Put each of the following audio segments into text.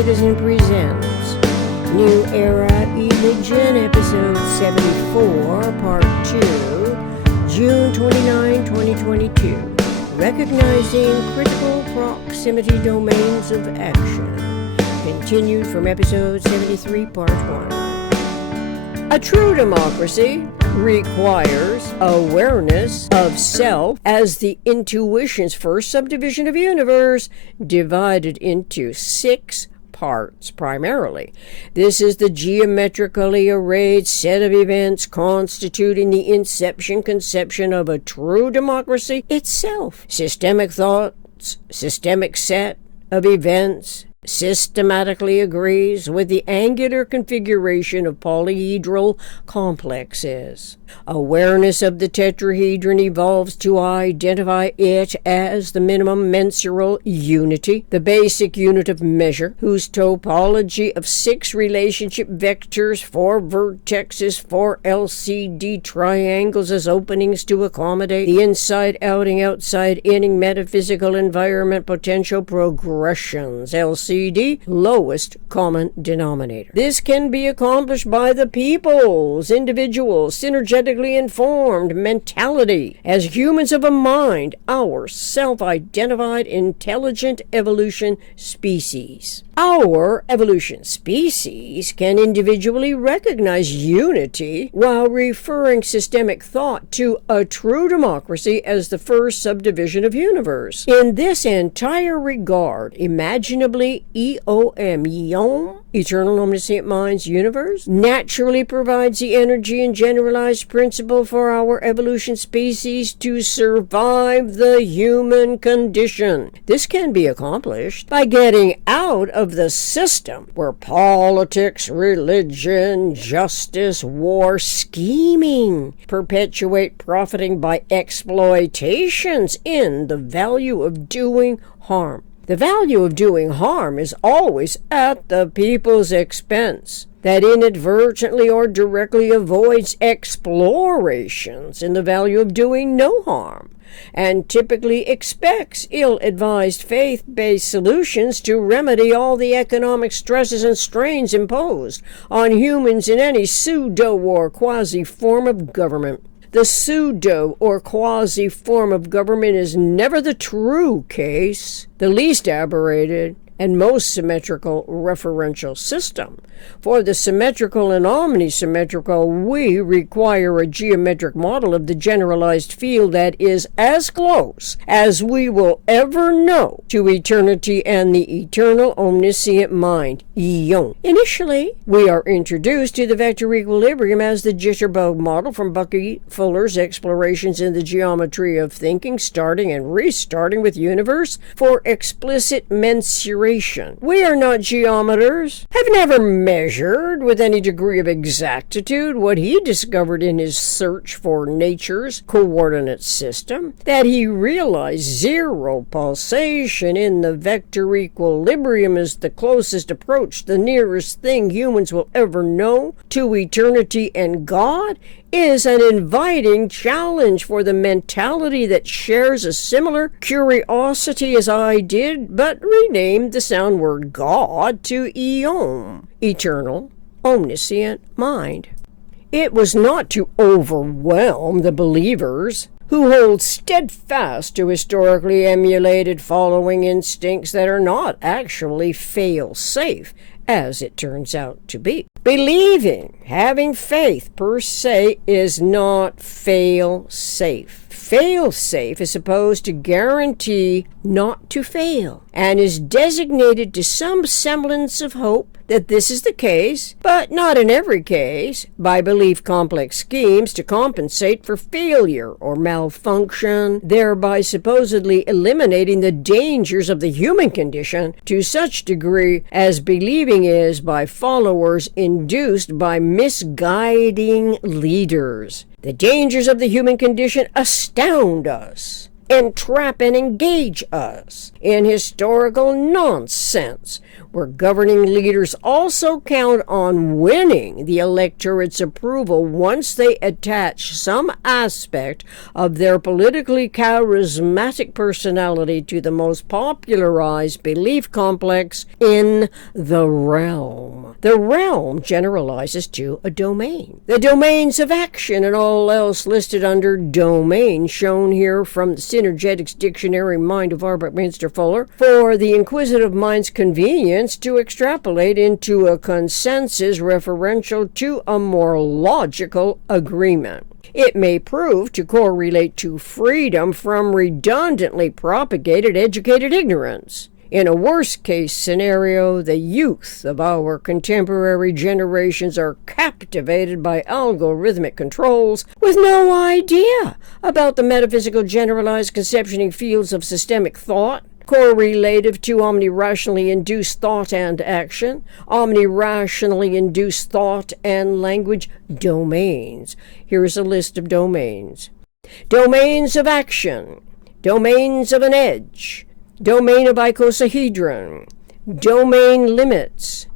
Citizen presents New Era Religion, Episode 74, Part 2, June 29, 2022. Recognizing Critical Proximity Domains of Action. Continued from Episode 73, Part 1. A true democracy requires awareness of self as the intuition's first subdivision of universe, divided into 6 parts primarily. This is the geometrically arrayed set of events constituting the inception-conception of a true democracy itself. Systemic thoughts, systemic set of events, systematically agrees with the angular configuration of polyhedral complexes. Awareness of the tetrahedron evolves to identify it as the minimum mensural unity, the basic unit of measure, whose topology of 6 relationship vectors, 4 vertexes, 4 LCD triangles as openings to accommodate the inside-outing, outside-inning metaphysical environment potential progressions, LCD, lowest common denominator. This can be accomplished by the people's individual, synergetically informed mentality as humans of a mind, our self-identified intelligent evolution species. Our evolution species can individually recognize unity while referring systemic thought to a true democracy as the first subdivision of universe. In this entire regard, imaginably EOM, Eternal Omniscient Mind's universe, naturally provides the energy and generalized principle for our evolution species to survive the human condition. This can be accomplished by getting out of the system where politics, religion, justice, war, scheming perpetuate profiting by exploitations in the value of doing harm. The value of doing harm is always at the people's expense, that inadvertently or directly avoids explorations in the value of doing no harm, and typically expects ill-advised faith-based solutions to remedy all the economic stresses and strains imposed on humans in any pseudo or quasi-form of government. The pseudo or quasi-form of government is never the true case, the least aberrated, and most symmetrical referential system. For the symmetrical and omnisymmetrical, we require a geometric model of the generalized field that is as close as we will ever know to eternity and the eternal omniscient mind, Eon. Initially, we are introduced to the vector equilibrium as the jitterbug model from Bucky Fuller's explorations in the geometry of thinking, starting and restarting with universe for explicit mensuration. We are not geometers, have never measured with any degree of exactitude what he discovered in his search for nature's coordinate system, that he realized zero pulsation in the vector equilibrium is the closest approach, the nearest thing humans will ever know to eternity and God, is an inviting challenge for the mentality that shares a similar curiosity as I did, but renamed the sound word God to Eom, Eternal Omniscient Mind. It was not to overwhelm the believers who hold steadfast to historically emulated following instincts that are not actually fail-safe, as it turns out to be. Believing, having faith per se, is not fail-safe. Fail-safe is supposed to guarantee not to fail, and is designated to some semblance of hope that this is the case, but not in every case, by belief complex schemes to compensate for failure or malfunction, thereby supposedly eliminating the dangers of the human condition to such degree as believing is by followers induced by misguiding leaders. The dangers of the human condition astound us, entrap and engage us in historical nonsense, where governing leaders also count on winning the electorate's approval once they attach some aspect of their politically charismatic personality to the most popularized belief complex in the realm. The realm generalizes to a domain. The domains of action and all else listed under domain, shown here from the Synergetics Dictionary Mind of Arbeit Minster Fuller, for the inquisitive mind's convenience to extrapolate into a consensus referential to a more logical agreement. It may prove to correlate to freedom from redundantly propagated educated ignorance. In a worst-case scenario, the youth of our contemporary generations are captivated by algorithmic controls with no idea about the metaphysical generalized conceptioning fields of systemic thought, correlative to omni-rationally induced thought and action, omni-rationally induced thought and language domains. Here is a list of domains. Domains of action, domains of an edge, domain of icosahedron, domain limits,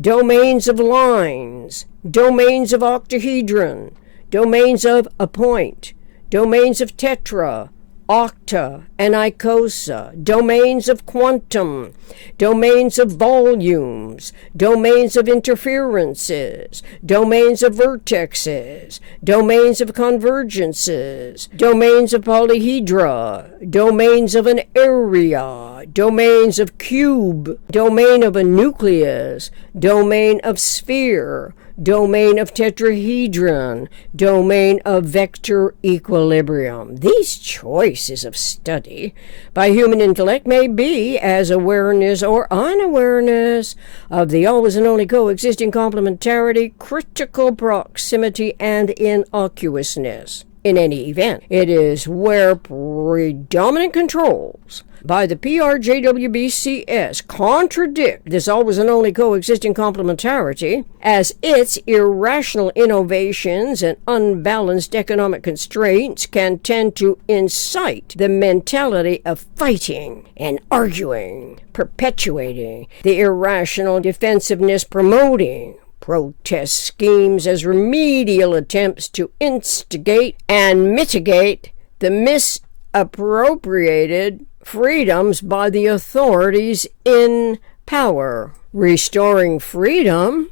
domains of lines, domains of octahedron, domains of a point, domains of tetra, octa, and icosa, domains of quantum, domains of volumes, domains of interferences, domains of vertexes, domains of convergences, domains of polyhedra, domains of an area, domains of cube, domain of a nucleus, domain of sphere, domain of tetrahedron, domain of vector equilibrium. These choices of study by human intellect may be as awareness or unawareness of the always and only coexisting complementarity, critical proximity, and innocuousness. In any event, it is where predominant controls by the PRJWBCS contradict this always and only coexisting complementarity, as its irrational innovations and unbalanced economic constraints can tend to incite the mentality of fighting and arguing, perpetuating the irrational defensiveness promoting protest schemes as remedial attempts to instigate and mitigate the misappropriated freedoms by the authorities in power. Restoring freedom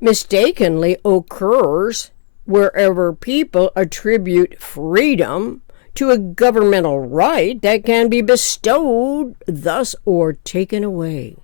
mistakenly occurs wherever people attribute freedom to a governmental right that can be bestowed thus or taken away.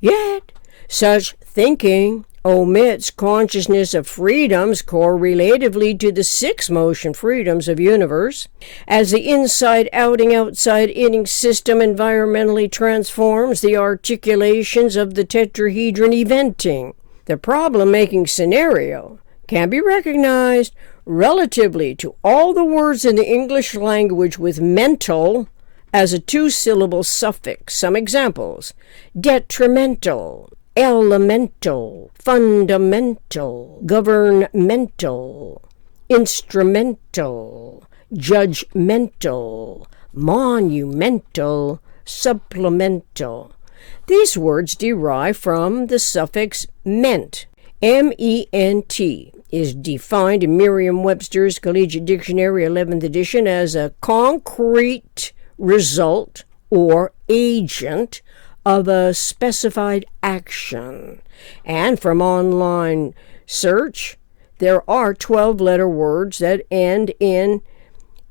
Yet, such thinking omits consciousness of freedoms correlatively to the six motion freedoms of universe, as the inside-outing, outside-inning system environmentally transforms the articulations of the tetrahedron eventing. The problem-making scenario can be recognized relatively to all the words in the English language with mental as a two-syllable suffix. Some examples: detrimental, elemental, fundamental, governmental, instrumental, judgmental, monumental, supplemental. These words derive from the suffix ment. M-E-N-T is defined in Merriam-Webster's Collegiate Dictionary 11th edition as a concrete result or agent of a specified action. And from online search, there are 12-letter words that end in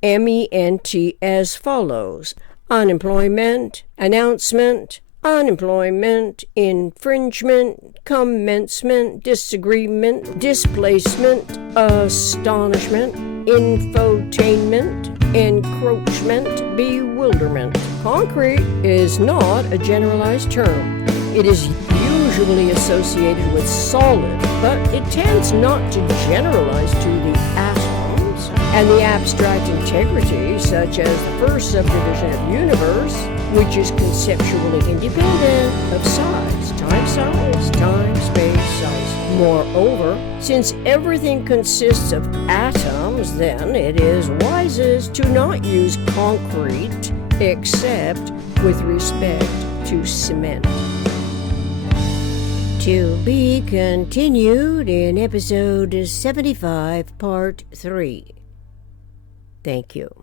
M-E-N-T as follows: unemployment, announcement, unemployment, infringement, commencement, disagreement, displacement, astonishment, infotainment, encroachment, bewilderment. Concrete is not a generalized term. It is usually associated with solid, but it tends not to generalize to the atoms and the abstract integrity, such as the first subdivision of universe, which is conceptually independent of size, time, space, size. Moreover, since everything consists of atoms, then it is wisest to not use concrete except with respect to cement. To be continued in episode 75, part 3. Thank you.